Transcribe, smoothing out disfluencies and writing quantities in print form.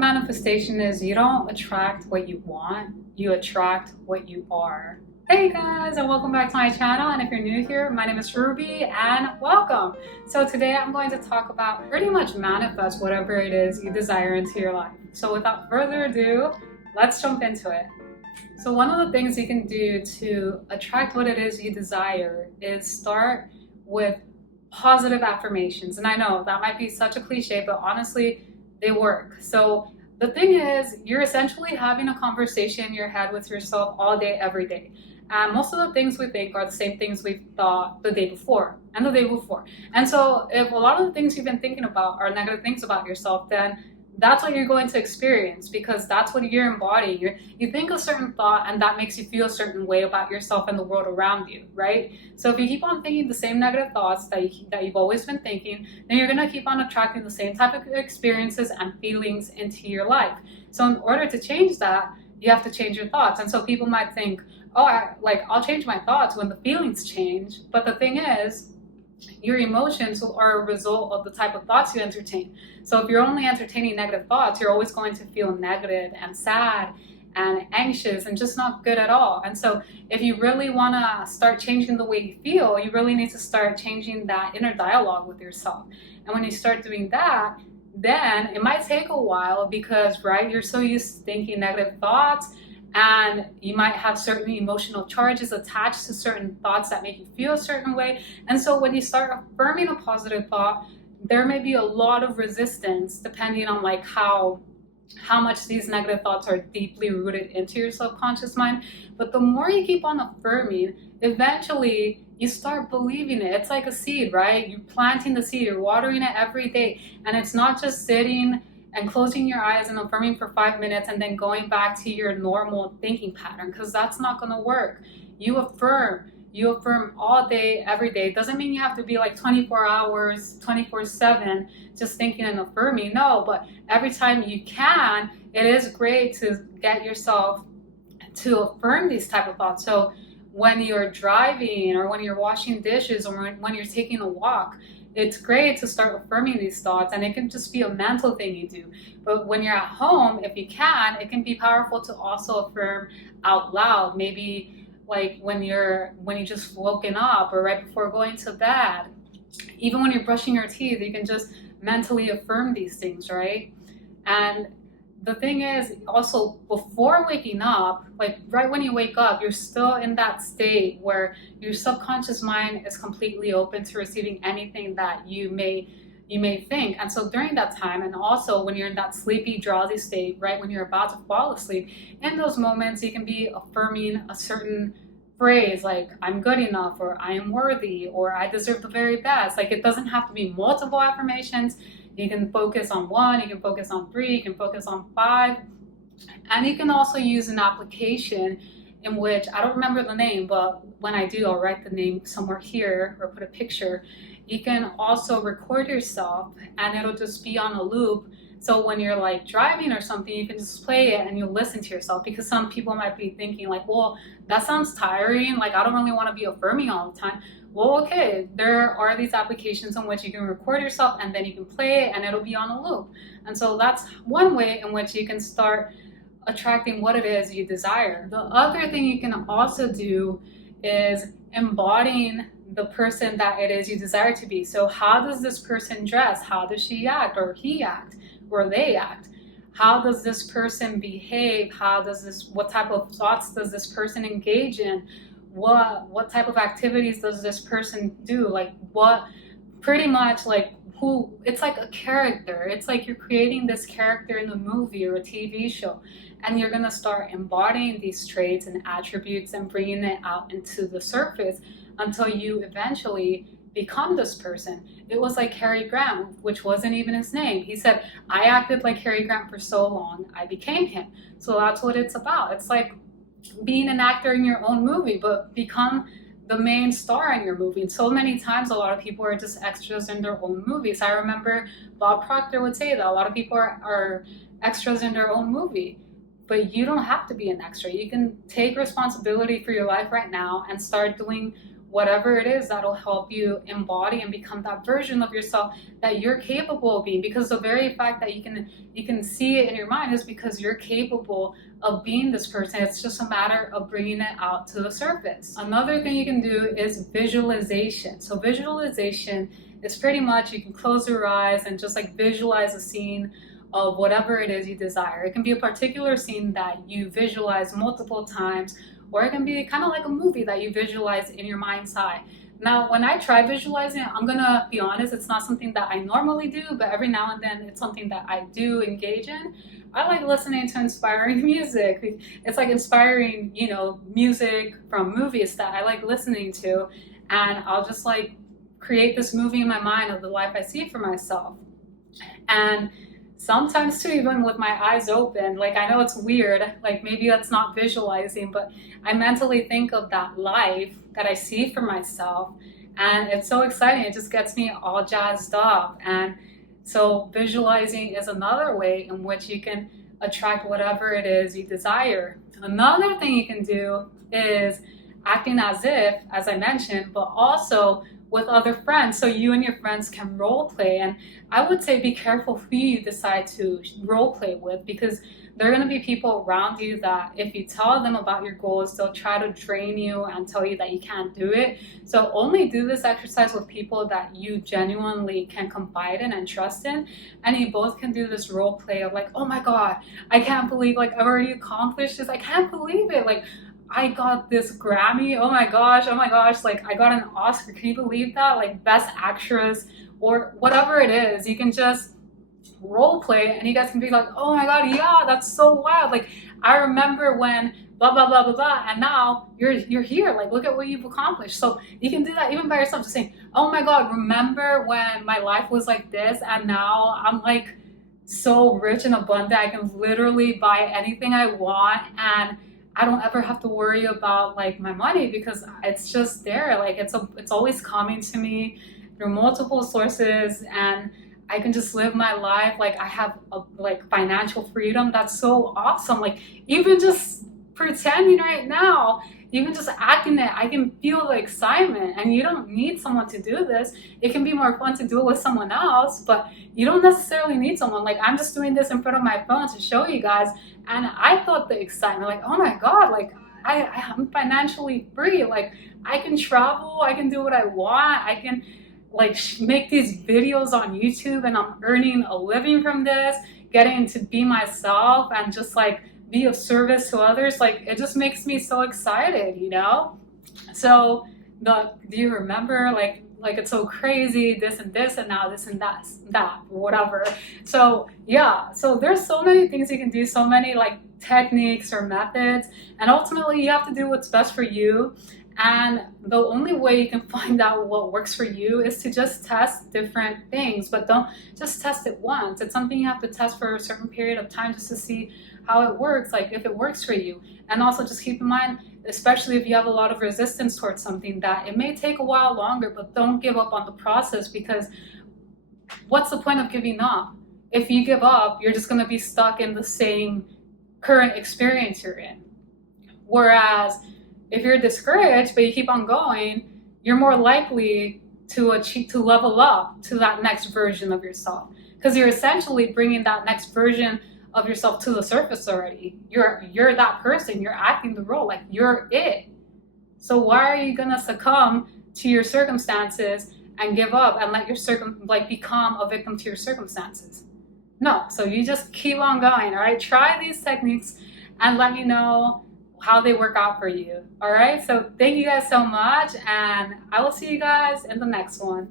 manifestation is you don't attract what you want, you attract what you are. Hey guys, and welcome back to my channel. And if you're new here, my name is Ruby and welcome. So today I'm going to talk about pretty much manifest whatever it is you desire into your life. So without further ado, let's jump into it. So one of the things you can do to attract what it is you desire is start with positive affirmations. And I know that might be such a cliche, but honestly, they work. So the thing is, you're essentially having a conversation in your head with yourself all day, every day. And most of the things we think are the same things we've thought the day before and the day before. And so if a lot of the things you've been thinking about are negative things about yourself, then that's what you're going to experience, because that's what you're embodying. You think a certain thought and that makes you feel a certain way about yourself and the world around you, right? So if you keep on thinking the same negative thoughts that you've always been thinking, then you're going to keep on attracting the same type of experiences and feelings into your life. So in order to change that, you have to change your thoughts. And so people might think, oh, I'll change my thoughts when the feelings change. But the thing is, your emotions are a result of the type of thoughts you entertain. So if you're only entertaining negative thoughts, you're always going to feel negative and sad and anxious and just not good at all. And so if you really want to start changing the way you feel, you really need to start changing that inner dialogue with yourself. And when you start doing that, then it might take a while because, right, you're so used to thinking negative thoughts, and you might have certain emotional charges attached to certain thoughts that make you feel a certain way. And so when you start affirming a positive thought, there may be a lot of resistance depending on like how much these negative thoughts are deeply rooted into your subconscious mind. But the more you keep on affirming, eventually you start believing it. It's like a seed, right? You're planting the seed, you're watering it every day, and it's not just sitting and closing your eyes and affirming for 5 minutes and then going back to your normal thinking pattern, because that's not going to work. You affirm all day, every day. It doesn't mean you have to be like 24 hours, 24/7, just thinking and affirming. No, but every time you can, it is great to get yourself to affirm these type of thoughts. So when you're driving or when you're washing dishes or when you're taking a walk, it's great to start affirming these thoughts, and it can just be a mental thing you do. But when you're at home, if you can, it can be powerful to also affirm out loud. Maybe like when you just woken up or right before going to bed. Even when you're brushing your teeth, you can just mentally affirm these things, right? And the thing is, also before waking up, like right when you wake up, you're still in that state where your subconscious mind is completely open to receiving anything that you may think. And so during that time, and also when you're in that sleepy, drowsy state, right when you're about to fall asleep, in those moments you can be affirming a certain phrase like I'm good enough, or I am worthy, or I deserve the very best. Like it doesn't have to be multiple affirmations. You can focus on 1, you can focus on 3, you can focus on 5. And you can also use an application in which, I don't remember the name, but when I do, I'll write the name somewhere here or put a picture. You can also record yourself and it'll just be on a loop. So when you're like driving or something, you can just play it and you'll listen to yourself, because some people might be thinking like, well, that sounds tiring. Like I don't really want to be affirming all the time. Well, okay, there are these applications in which you can record yourself and then you can play it and it'll be on a loop. And so that's one way in which you can start attracting what it is you desire. The other thing you can also do is embodying the person that it is you desire to be. So how does this person dress? How does she act, or he act, or they act? How does this person behave? What type of thoughts does this person engage in? What type of activities does this person do? Like what, pretty much like who, it's like a character. It's like you're creating this character in a movie or a TV show, and you're gonna start embodying these traits and attributes and bringing it out into the surface until you eventually become this person. It was like Cary Grant, which wasn't even his name. He said, I acted like Cary Grant for so long, I became him. So that's what it's about. It's like being an actor in your own movie, but become the main star in your movie. And so many times a lot of people are just extras in their own movies. I remember Bob Proctor would say that a lot of people are extras in their own movie. But you don't have to be an extra. You can take responsibility for your life right now and start doing whatever it is that'll help you embody and become that version of yourself that you're capable of being. Because the very fact that you can see it in your mind is because you're capable of being this person. It's just a matter of bringing it out to the surface. Another thing you can do is visualization. So visualization is pretty much, you can close your eyes and just like visualize a scene of whatever it is you desire. It can be a particular scene that you visualize multiple times, or it can be kind of like a movie that you visualize in your mind's eye. Now, when I try visualizing, I'm gonna be honest, it's not something that I normally do, but every now and then it's something that I do engage in. I like listening to inspiring music. It's like inspiring, music from movies that I like listening to, and I'll just like create this movie in my mind of the life I see for myself. And sometimes too, even with my eyes open, like I know it's weird, like maybe that's not visualizing, but I mentally think of that life that I see for myself, and it's so exciting. It just gets me all jazzed up. And so visualizing is another way in which you can attract whatever it is you desire. Another thing you can do is acting as if, as I mentioned, but also with other friends, so you and your friends can role play. And I would say be careful who you decide to role play with, because there are going to be people around you that if you tell them about your goals, they'll try to drain you and tell you that you can't do it. So only do this exercise with people that you genuinely can confide in and trust in, and you both can do this role play of like, oh my god, I can't believe like I've already accomplished this, I can't believe it, like I got this Grammy, oh my gosh, like I got an Oscar, can you believe that? Like best actress or whatever it is. You can just role play and you guys can be like, oh my god, yeah, that's so wild. Like I remember when blah blah blah blah blah, and now you're here, like look at what you've accomplished. So you can do that even by yourself, just saying, oh my god, remember when my life was like this and now I'm like so rich and abundant, I can literally buy anything I want, and I don't ever have to worry about like my money because it's just there. Like it's always coming to me through multiple sources, and I can just live my life like I have like financial freedom. That's so awesome. Like even just pretending right now, even just acting it, I can feel the excitement. And you don't need someone to do this. It can be more fun to do it with someone else, but you don't necessarily need someone. Like I'm just doing this in front of my phone to show you guys, and I felt the excitement, like oh my god, like I'm financially free. Like I can travel, I can do what I want, I can like make these videos on YouTube, and I'm earning a living from this, getting to be myself and just like be of service to others. Like it just makes me so excited, So do you remember like it's so crazy, this and this, and now this and that, or whatever. So yeah, so there's so many things you can do, so many like techniques or methods, and ultimately you have to do what's best for you. And the only way you can find out what works for you is to just test different things, but don't just test it once. It's something you have to test for a certain period of time just to see how it works, like if it works for you. And also just keep in mind, especially if you have a lot of resistance towards something, that it may take a while longer, but don't give up on the process, because what's the point of giving up? If you give up, you're just going to be stuck in the same current experience you're in. Whereas if you're discouraged but you keep on going, you're more likely to level up to that next version of yourself, because you're essentially bringing that next version of yourself to the surface already. You're that person, you're acting the role, like you're it. So why are you gonna succumb to your circumstances and give up and let your become a victim to your circumstances? No. So you just keep on going. All right, try these techniques and let me know how they work out for you. All right, so thank you guys so much, and I will see you guys in the next one.